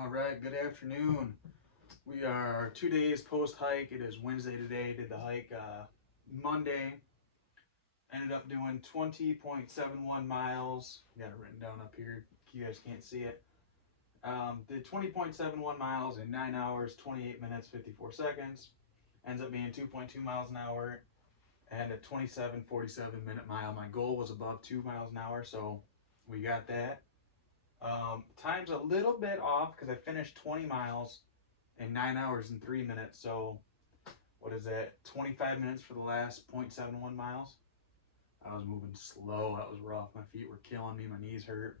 All right, good afternoon. We are 2 days post hike. It is Wednesday today. Did the hike Monday. Ended up doing 20.71 miles. Got it written down up here. You guys can't see it. Did 20.71 miles in 9 hours, 28 minutes, 54 seconds. Ends up being 2.2 miles an hour and a 27:47 minute mile. My goal was above 2 miles an hour, so we got that. Time's a little bit off because I finished 20 miles in 9 hours and 3 minutes. So what is that? 25 minutes for the last 0.71 miles. I was moving slow. That was rough. My feet were killing me. My knees hurt.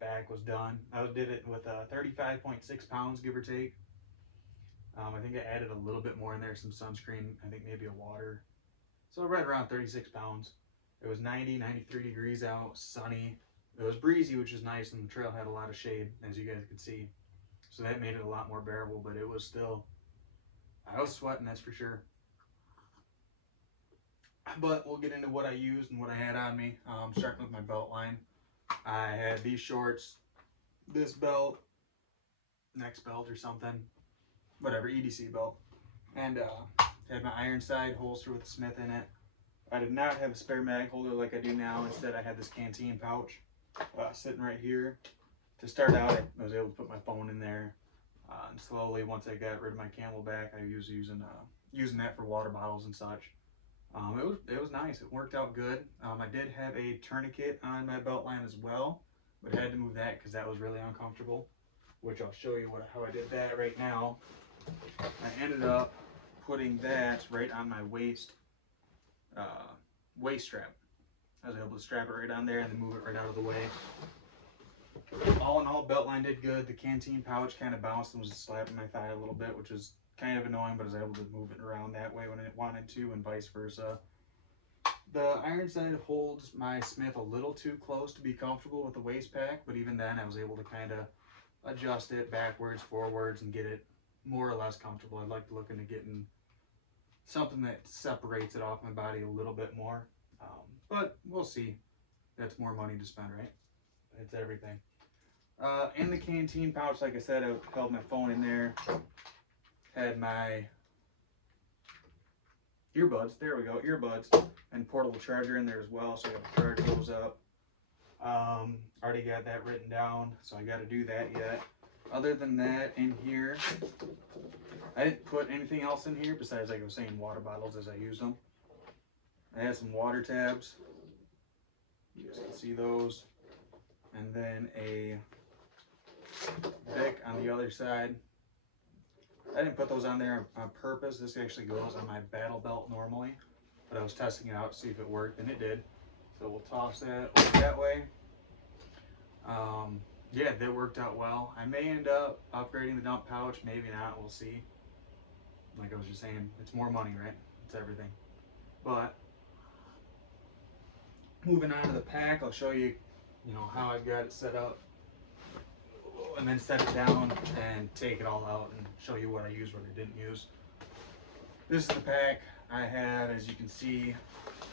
My back was done. I did it with 35.6 pounds, give or take. I think I added a little bit more in there, some sunscreen, I think maybe a water. So right around 36 pounds. It was 90, 93 degrees out, sunny. It was breezy, which is nice, and the trail had a lot of shade, as you guys could see. So that made it a lot more bearable, but it was still, I was sweating, that's for sure. But we'll get into what I used and what I had on me. Starting with my belt line. I had these shorts, this belt, next belt or something, whatever, EDC belt. And had my Ironside holster with a Smith in it. I did not have a spare mag holder like I do now. Instead, I had this canteen pouch sitting right here. To start out, I was able to put my phone in there. And slowly, once I got rid of my Camelback, I was using that for water bottles and such. It was nice. It worked out good. I did have a tourniquet on my belt line as well, but I had to move that because that was really uncomfortable, which I'll show you how I did that right now. I ended up putting that right on my waist strap. I was able to strap it right on there and then move it right out of the way. All in all, belt line did good. The canteen pouch kind of bounced and was slapping my thigh a little bit, which was kind of annoying, but I was able to move it around that way when it wanted to, and vice versa. The Ironside holds my Smith a little too close to be comfortable with the waist pack, but even then I was able to kind of adjust it backwards, forwards, and get it more or less comfortable. I'd like to look into getting something that separates it off my body a little bit more, but we'll see. That's more money to spend, right? It's everything. In the canteen pouch, like I said, I held my phone in there. Had my earbuds, there we go, earbuds, and portable charger in there as well, so I got to charge those up. Already got that written down, so I got to do that yet. Other than that, in here, I didn't put anything else in here besides, like I was saying, water bottles as I used them. I had some water tabs. You guys can see those. And then a Bic on the other side. I didn't put those on there on purpose. This actually goes on my battle belt normally, but I was testing it out to see if it worked, and it did. So we'll toss that over that way. Yeah, that worked out well. I may end up upgrading the dump pouch, maybe not, we'll see. Like I was just saying, it's more money, right? It's everything. But moving on to the pack, I'll show you, how I've got it set up, and then set it down and take it all out and show you what I used, what I didn't use. This is the pack. I have, as you can see,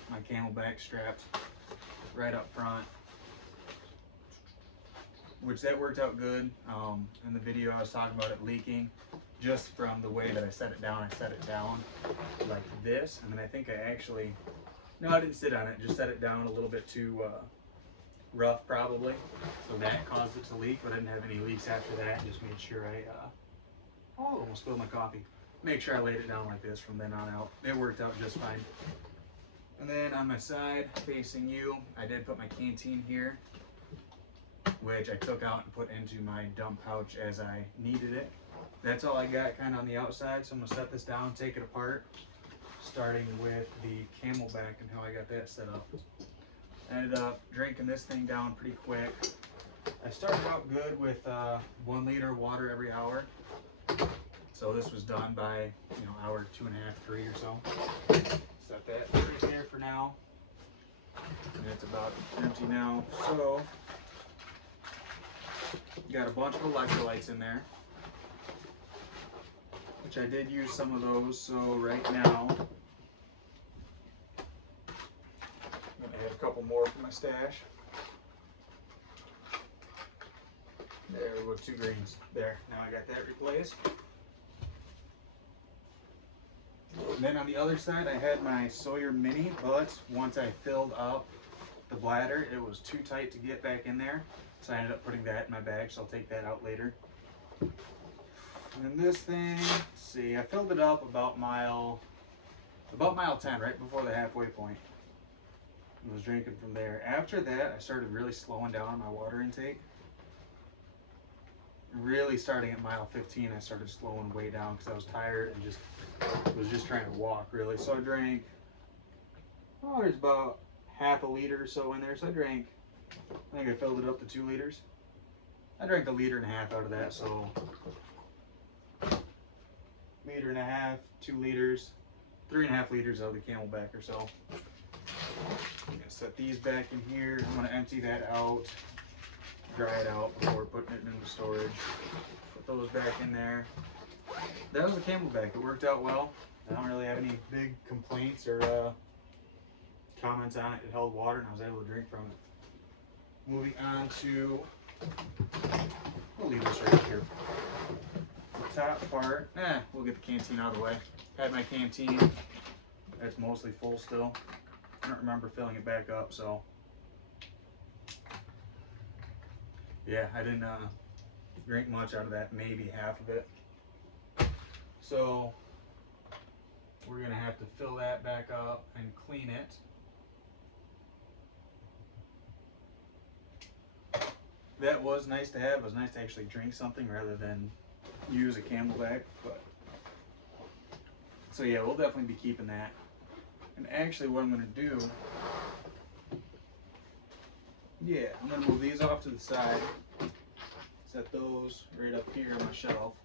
my Camelback strapped right up front, which that worked out good. In the video I was talking about it leaking just from the way that I set it down. I set it down like this, and then I think I actually, no, I didn't sit on it, just set it down a little bit too rough probably, so that caused it to leak, but I didn't have any leaks after that. Just made sure I almost spilled my coffee. Make sure I laid it down like this from then on out. It worked out just fine. And then on my side facing you, I did put my canteen here, which I took out and put into my dump pouch as I needed it. That's all I got kind of on the outside, so I'm gonna set this down, take it apart, starting with the Camelback and how I got that set up. I ended up drinking this thing down pretty quick. I started out good with 1 liter of water every hour. So this was done by, hour 2.5, 3 or so. Set that right there for now. And it's about empty now. So, got a bunch of electrolytes in there, which I did use some of those. So right now, I'm gonna add a couple more for my stash. There we go, 2 greens. There, now I got that replaced. And then on the other side, I had my Sawyer Mini, but once I filled up the bladder, it was too tight to get back in there. So I ended up putting that in my bag, so I'll take that out later. And then this thing, let's see, I filled it up about mile 10, right before the halfway point. I was drinking from there. After that, I started really slowing down my water intake. Really starting at mile 15, I started slowing way down because I was tired and was just trying to walk really. So I drank, there's about half a liter or so in there. So I think I filled it up to 2 liters. I drank 1.5 liters out of that, so 1.5 liters, 2 liters, 3.5 liters out of the Camelback or so. I'm gonna set these back in here. I'm gonna empty that out, dry it out before putting it into storage. Put those back in there. That was the Camelback. It worked out well. I don't really have any big complaints or comments on it. It held water and I was able to drink from it. Moving on to, we'll leave this right here. The top part, we'll get the canteen out of the way. Had my canteen. That's mostly full still. I don't remember filling it back up, so yeah, I didn't drink much out of that, maybe half of it. So we're gonna have to fill that back up and clean it. That was nice to have. It was nice to actually drink something rather than use a Camelback. But so yeah, we'll definitely be keeping that. And actually, what I'm gonna do, I'm gonna move these off to the side. Set those right up here on my shelf.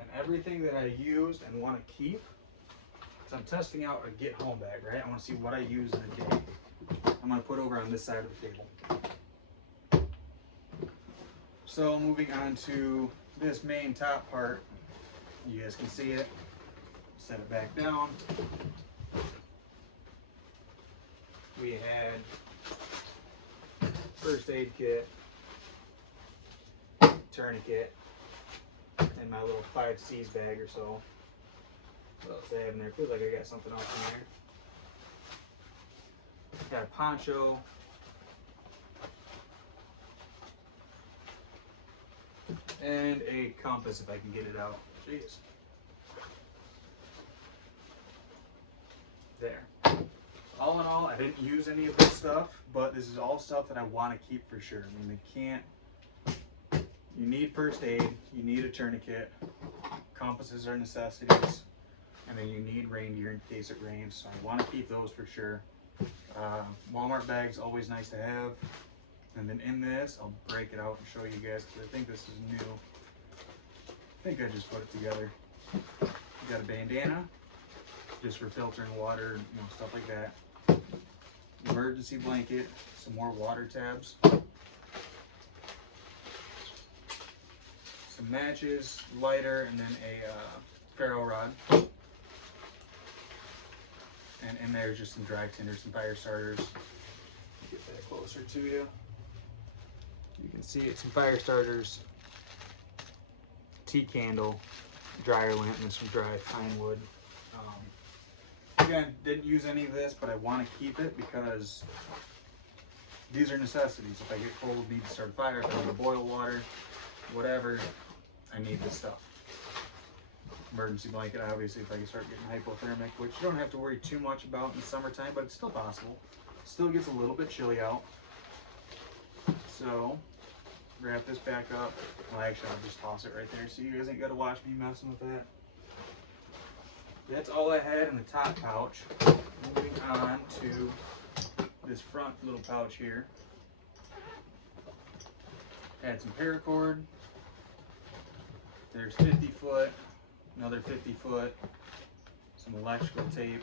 And everything that I used and want to keep, so I'm testing out a get home bag, right? I want to see what I use in a day. I'm going to put over on this side of the table. So moving on to this main top part, you guys can see it. Set it back down. We had first aid kit, tourniquet, and my little 5C's bag or so. What else I have in there? Feels like I got something else in there. Got a poncho. And a compass if I can get it out. Jeez. There. All in all, I didn't use any of this stuff, but this is all stuff that I want to keep for sure. I mean, you need first aid, you need a tourniquet, compasses are necessities, and then you need rain gear in case it rains, so I want to keep those for sure. Walmart bag's always nice to have. And then in this, I'll break it out and show you guys because I think this is new. I think I just put it together. Got a bandana, just for filtering water, stuff like that. Emergency blanket, some more water tabs, some matches, lighter, and then a ferro rod. And in there is just some dry tinder, some fire starters. Get that closer to you. You can see it, some fire starters, tea candle, dryer lamp, and some dry pine wood. Again, didn't use any of this, but I want to keep it because these are necessities. If I get cold, need to start a fire, if I need to boil water, whatever, I need this stuff. Emergency blanket, obviously, if I can start getting hypothermic, which you don't have to worry too much about in the summertime, but it's still possible. Still gets a little bit chilly out. So, wrap this back up. Well, actually, I'll just toss it right there so you guys ain't got to watch me messing with that. That's all I had in the top pouch. Moving on to this front little pouch here. Had some paracord. There's 50 foot, another 50 foot, some electrical tape,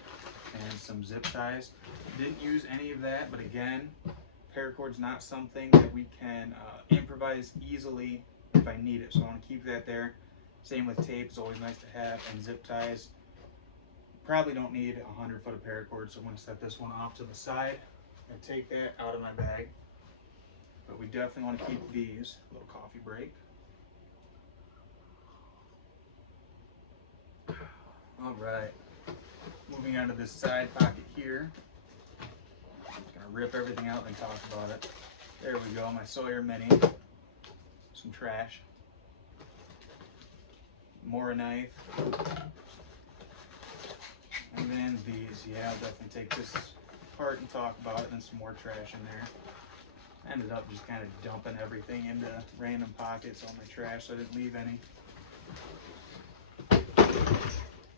and some zip ties. Didn't use any of that, but again, paracord's not something that we can improvise easily if I need it, so I want to keep that there. Same with tape, it's always nice to have, and zip ties. Probably don't need 100 foot of paracord, so I'm going to set this one off to the side and take that out of my bag. But we definitely want to keep these. A little coffee break. All right, moving on to this side pocket here. Just gonna rip everything out and talk about it. There we go, my Sawyer Mini. Some trash. More a knife. And then these, yeah, I'll definitely take this apart and talk about it, and then some more trash in there. I ended up just kind of dumping everything into random pockets on my trash, so I didn't leave any.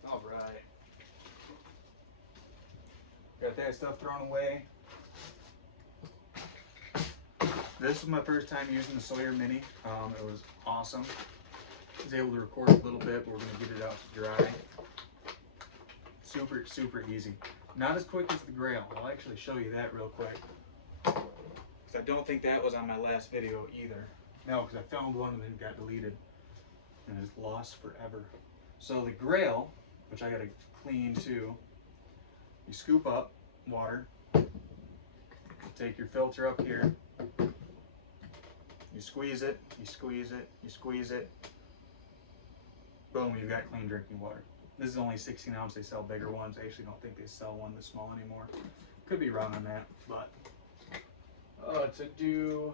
All right. Got that stuff thrown away. This was my first time using the Sawyer Mini. It was awesome. I was able to record a little bit, but we're going to get it out to dry. Super, super easy. Not as quick as the Grail. I'll actually show you that real quick. Because I don't think that was on my last video either. No, because I found one and then it got deleted. And it's lost forever. So the Grail, which I got to clean too, you scoop up water. Take your filter up here. You squeeze it, you squeeze it, you squeeze it. Boom, you've got clean drinking water. This is only 16 ounce, they sell bigger ones. I actually don't think they sell one this small anymore. Could be wrong on that, but it's a do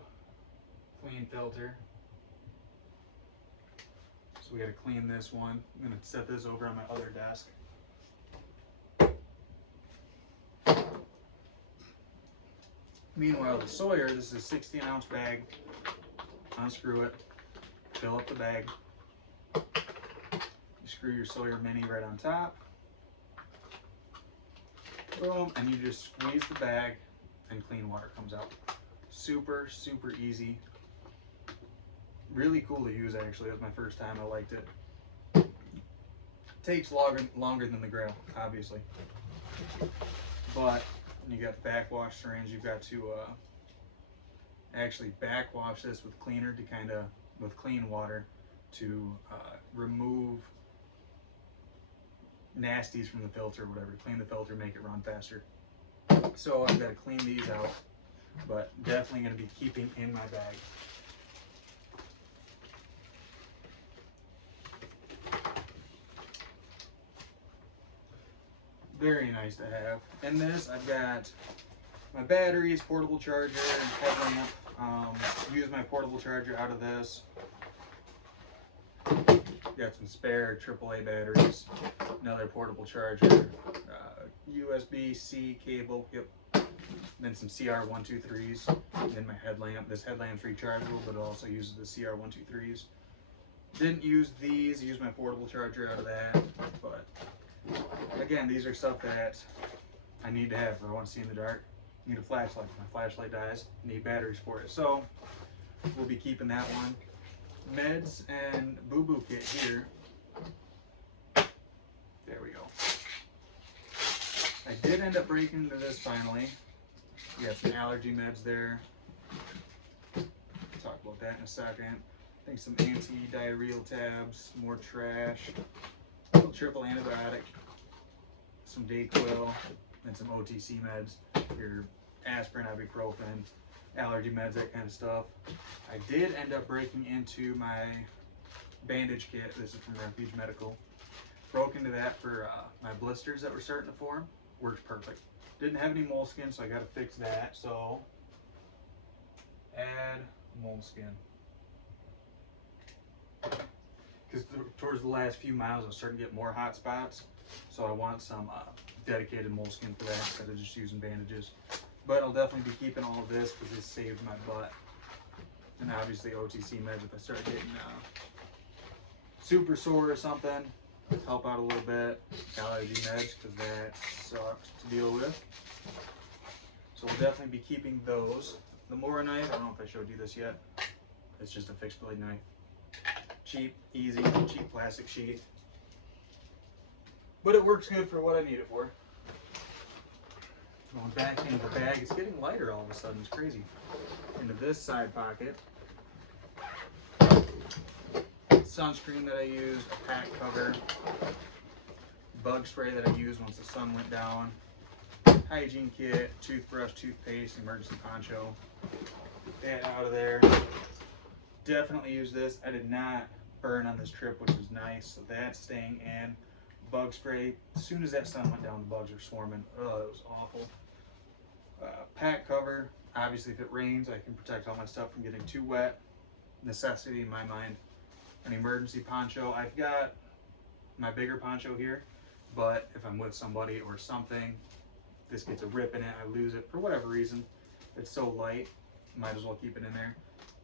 clean filter. So we gotta clean this one. I'm gonna set this over on my other desk. Meanwhile, the Sawyer, this is a 16 ounce bag. Unscrew it, fill up the bag. You screw your Sawyer Mini right on top. Boom, and you just squeeze the bag and clean water comes out. Super, super easy. Really cool to use actually. It was my first time, I liked it. Takes longer than the Grail, obviously. But when you got the backwash syringe, you've got to actually backwash this with cleaner to with clean water to remove nasties from the filter, whatever, clean the filter, make it run faster. So I've got to clean these out, but definitely going to be keeping in my bag. Very nice to have. In this, I've got my batteries, portable charger, headlamp. Use my portable charger out of this. Got some spare AAA batteries, another portable charger, USB-C cable, yep. And then some CR123s, and then my headlamp. This headlamp's rechargeable, but it also uses the CR123s. Didn't use these, used my portable charger out of that, but again, these are stuff that I need to have if I want to see in the dark. I need a flashlight. If my flashlight dies, I need batteries for it. So we'll be keeping that one. Meds and boo-boo kit here. There we go. I did end up breaking into this finally. We got some allergy meds there. Talk about that in a second. I think some anti-diarrheal tabs, more trash, a little triple antibiotic, some Dayquil, and some OTC meds. Your aspirin, ibuprofen, allergy meds, that kind of stuff. I did end up breaking into my bandage kit. This is from Refuge Medical. Broke into that for my blisters that were starting to form. Works perfect. Didn't have any moleskin, so I got to fix that. So add moleskin. Because towards the last few miles, I was starting to get more hot spots. So I want some dedicated moleskin for that instead of just using bandages. But I'll definitely be keeping all of this because it saved my butt. And obviously OTC meds if I start getting super sore or something, help out a little bit. Allergy meds because that sucks to deal with. So we'll definitely be keeping those. The Mora knife, I don't know if I showed you this yet. It's just a fixed blade knife. Cheap, easy, cheap plastic sheath. But it works good for what I need it for. Going back into the bag, it's getting lighter all of a sudden, it's crazy. Into this side pocket. Sunscreen that I used, a pack cover, bug spray that I used once the sun went down, hygiene kit, toothbrush, toothpaste, emergency poncho. Get that out of there. Definitely use this. I did not burn on this trip, which is nice, so that's staying in. Bug spray. As soon as that sun went down, the bugs were swarming. Oh, it was awful. Pack cover. Obviously, if it rains, I can protect all my stuff from getting too wet. Necessity in my mind. An emergency poncho. I've got my bigger poncho here, but if I'm with somebody or something, this gets a rip in it, I lose it for whatever reason. It's so light, might as well keep it in there.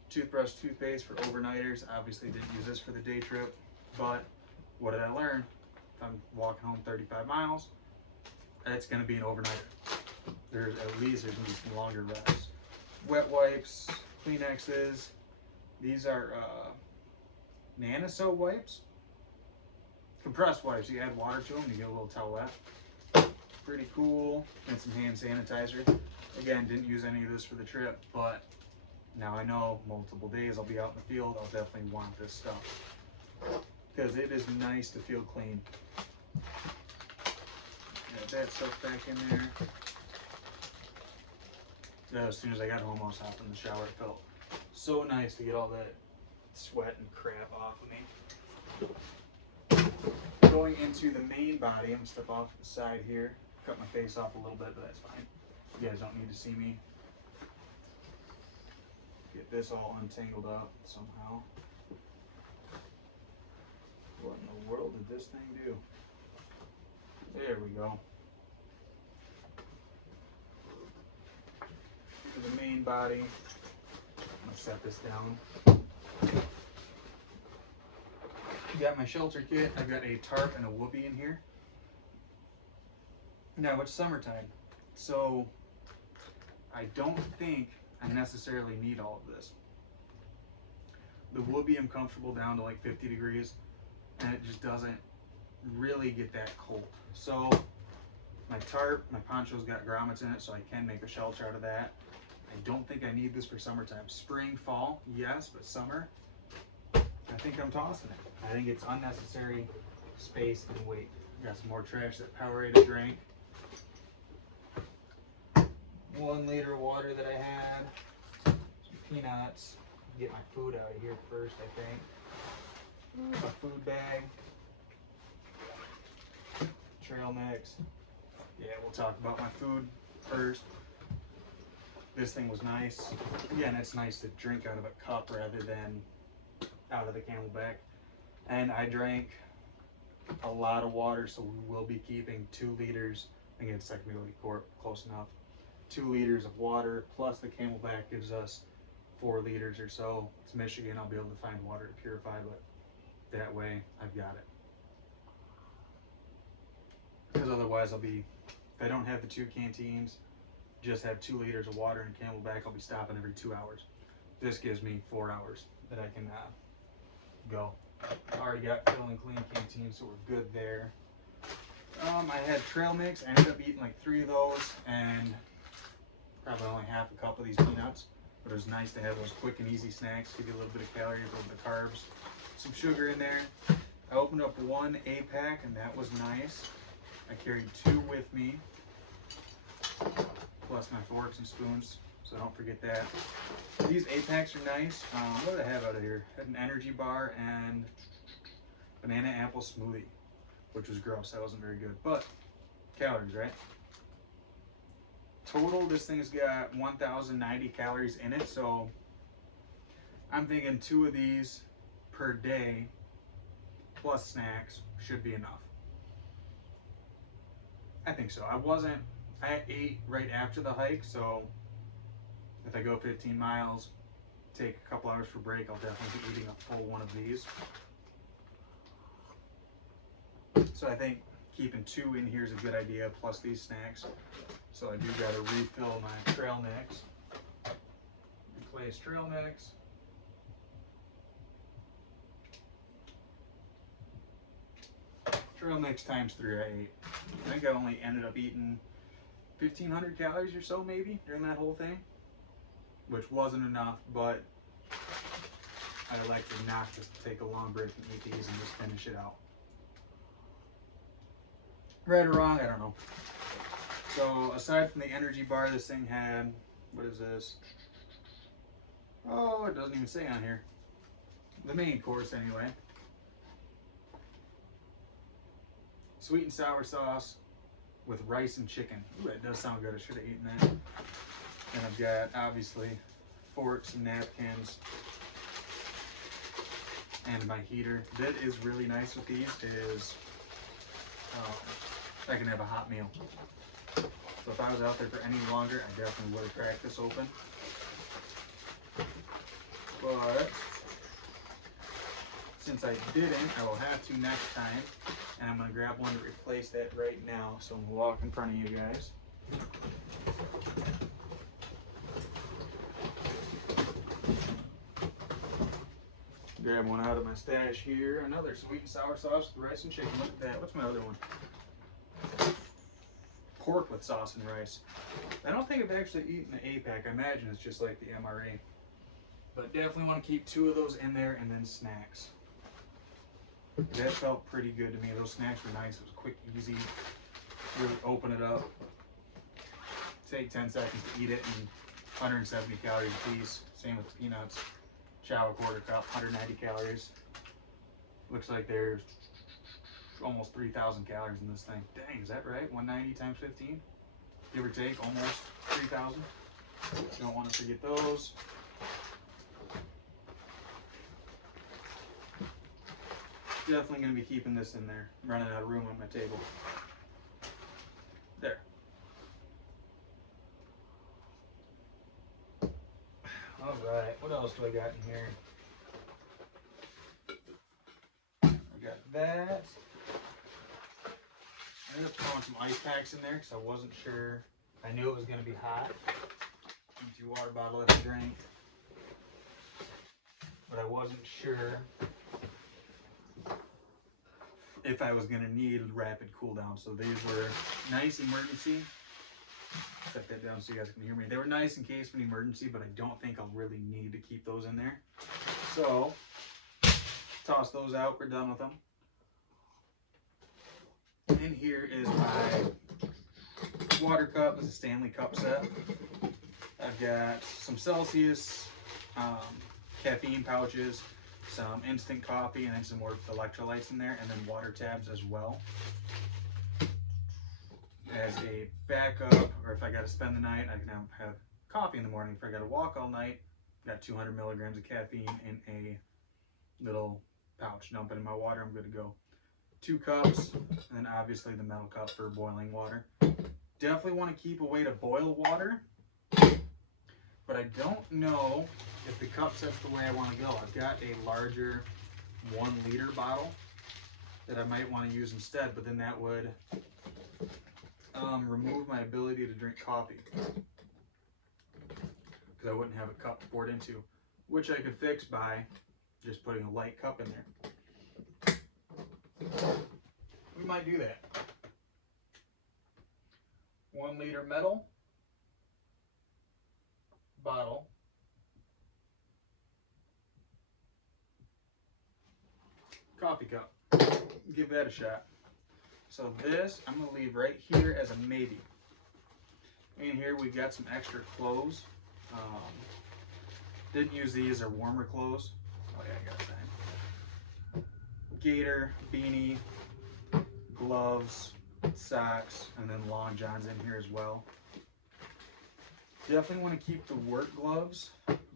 Toothbrush, toothpaste for overnighters. Obviously didn't use this for the day trip, but what did I learn? If I'm walking home 35 miles, it's gonna be an overnighter. There's gonna be some longer rests. Wet wipes, Kleenexes. These are Nanoso wipes. Compressed wipes, you add water to them, you get a little towelette. Pretty cool. And some hand sanitizer. Again, didn't use any of this for the trip, but now I know multiple days I'll be out in the field, I'll definitely want this stuff. Because it is nice to feel clean. Add that stuff back in there. Yeah, as soon as I got home, I was hopping in the shower. It felt so nice to get all that sweat and crap off of me. Going into the main body, I'm gonna step off to the side here. Cut my face off a little bit, but that's fine. You guys don't need to see me. Get this all untangled up somehow. What in the world did this thing do? There we go. For the main body, I'm gonna set this down. Got my shelter kit. I've got a tarp and a whoopee in here. Now it's summertime, so I don't think I necessarily need all of this. The whoopee I'm comfortable down to like 50 degrees, and it just doesn't really get that cold. So my tarp, my poncho's got grommets in it, so I can make a shelter out of that. I don't think I need this for summertime. Spring, fall, yes, but summer, I think I'm tossing it. I think it's unnecessary space and weight. Got some more trash that Powerade drank. 1 liter of water that I had. Some peanuts. Get my food out of here first, I think. A food bag. Trail mix. Yeah, we'll talk about my food first. This thing was nice. Again, it's nice to drink out of a cup rather than out of the Camelback. And I drank a lot of water, so we will be keeping 2 liters. I think it's technically close enough. 2 liters of water, plus the Camelback gives us 4 liters or so. It's Michigan, I'll be able to find water to purify, but that way I've got it. Because otherwise if I don't have the 2 canteens, just have 2 liters of water in Camelback, I'll be stopping every 2 hours. This gives me 4 hours that I can go. I already got fill and clean canteens, so we're good there. I had trail mix. I ended up eating like 3 of those and probably only half a cup of these peanuts. But it was nice to have those quick and easy snacks, give you a little bit of calories, a little bit of carbs, some sugar in there. I opened up 1 8-pack and that was nice. I carried 2 with me, plus my forks and spoons, so don't forget that. These 8-packs are nice. What did I have out of here? I had an energy bar and banana apple smoothie, which was gross. That wasn't very good, but calories, right? Total, this thing's got 1,090 calories in it, so I'm thinking 2 of these per day plus snacks should be enough. I think so. I ate right after the hike, so if I go 15 miles, take a couple hours for break, I'll definitely be eating a full 1 of these. So I think keeping 2 in here is a good idea, plus these snacks. So I do got to refill my trail mix. Replace trail mix. Trail mix times 3 I ate. I think I only ended up eating 1,500 calories or so maybe during that whole thing, which wasn't enough, but I like to not just take a long break and eat these and just finish it out. Right or wrong, I don't know. So aside from the energy bar, this thing had, what is this? Oh, it doesn't even say on here. The main course anyway. sweet and sour sauce with rice and chicken. Ooh, that does sound good. I should have eaten that. And I've got, obviously, forks and napkins. And my heater. That is really nice with these is I can have a hot meal. So if I was out there for any longer, I definitely would have cracked this open. But since I didn't, I will have to next time. And I'm going to grab one to replace that right now. So I'm going to walk in front of you guys. Grab one out of my stash here. Another sweet and sour sauce with rice and chicken. Look at that. What's my other one? Pork with sauce and rice. I don't think I've actually eaten the A-pack. I imagine it's just like the MRA. But definitely want to keep 2 of those in there, and then snacks. That felt pretty good to me. Those snacks were nice. It was quick, easy. Really open it up. Take 10 seconds to eat it, and 170 calories a piece. Same with the peanuts. Chow quarter cup, 190 calories. Looks like there's almost 3,000 calories in this thing. Dang, is that right? 190 times 15? Give or take, almost 3,000. Don't want to forget those. Definitely going to be keeping this in there. I'm running out of room on my table. There. All right, what else do I got in here? I got that. I ended up throwing some ice packs in there because I wasn't sure. I knew it was going to be hot. Empty water bottle that I drank. But I wasn't sure if I was going to need rapid cool down. So these were nice emergency. Set that down so you guys can hear me. They were nice in case of an emergency, but I don't think I'll really need to keep those in there. So toss those out. We're done with them. In here is my water cup. It's a Stanley cup set. I've got some Celsius, caffeine pouches, some instant coffee, and then some more electrolytes in there, and then water tabs as well. As a backup, or if I got to spend the night, I can have coffee in the morning. If I got to walk all night, got 200 milligrams of caffeine in a little pouch. Dump it in my water, I'm good to go. 2 cups, and then obviously the metal cup for boiling water. Definitely want to keep a way to boil water, but I don't know if the cup set's the way I want to go. I've got a larger 1 liter bottle that I might want to use instead, but then that would remove my ability to drink coffee because I wouldn't have a cup poured into, which I could fix by just putting a light cup in there. We might do that. 1 liter metal bottle. Coffee cup. Give that a shot. So this I'm going to leave right here as a maybe. In here we've got some extra clothes. Didn't use these, are warmer clothes. Oh yeah, I got time. Gator, beanie, gloves, socks, and then long johns in here as well. Definitely want to keep the work gloves,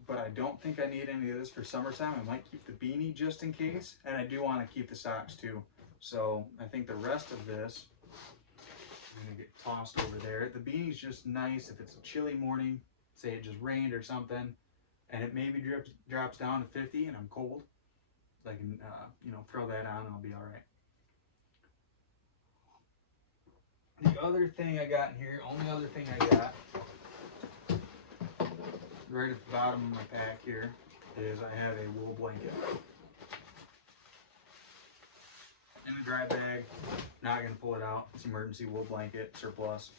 but I don't think I need any of this for summertime. I might keep the beanie just in case, and I do want to keep the socks too. So I think the rest of this is going to get tossed over there. The beanie's just nice if it's a chilly morning, say it just rained or something, and it maybe drops down to 50 and I'm cold. I can, throw that on and I'll be all right. The other thing I got in here, only other thing I got, right at the bottom of my pack here, is I have a wool blanket. In a dry bag, not going to pull it out. It's emergency wool blanket, surplus.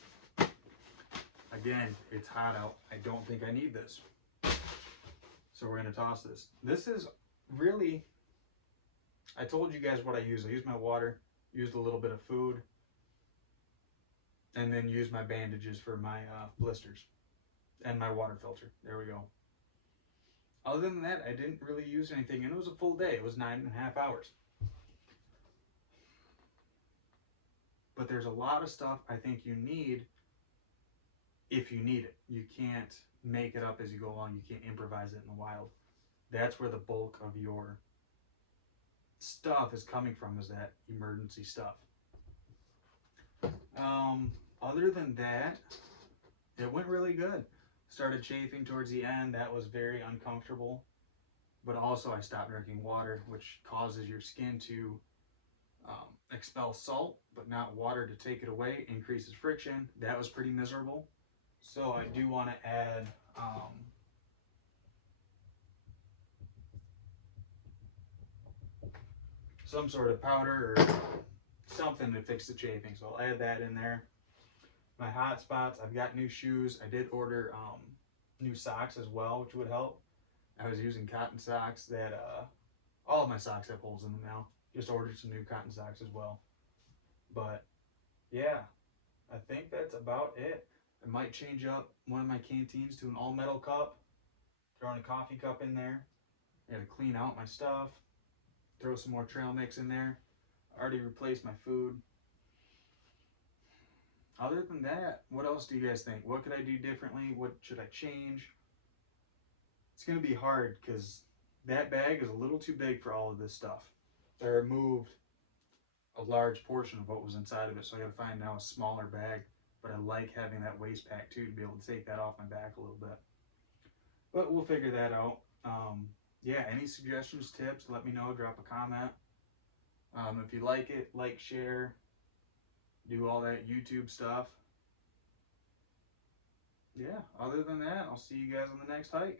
Again, it's hot out. I don't think I need this. So we're going to toss this. This is really, I told you guys what I use. I use my water, used a little bit of food, and then use my bandages for my blisters and my water filter. There we go. Other than that, I didn't really use anything, and it was a full day. It was 9.5 hours. But there's a lot of stuff I think you need if you need it. You can't make it up as you go along. You can't improvise it in the wild. That's where the bulk of your stuff is coming from, is that emergency stuff. Other than that, it went really good. Started chafing towards the end. That was very uncomfortable. But also I stopped drinking water, which causes your skin to expel salt, but not water to take it away, increases friction. That was pretty miserable. So I do want to add some sort of powder or something to fix the chafing. So I'll add that in there. My hot spots, I've got new shoes. I did order new socks as well, which would help. I was using cotton socks that, all of my socks have holes in them now. Just ordered some new cotton socks as well. But yeah, I think that's about it. I might change up one of my canteens to an all metal cup, throwing a coffee cup in there. I gotta clean out my stuff, throw some more trail mix in there. I already replaced my food. Other than that, what else do you guys think? What could I do differently? What should I change? It's gonna be hard because that bag is a little too big for all of this stuff. I removed a large portion of what was inside of it, so I gotta find now a smaller bag. But I like having that waist pack too, to be able to take that off my back a little bit. But we'll figure that out. Yeah, any suggestions, tips, let me know. Drop a comment. If you like it, like, share, do all that YouTube stuff. Yeah, other than that, I'll see you guys on the next hike.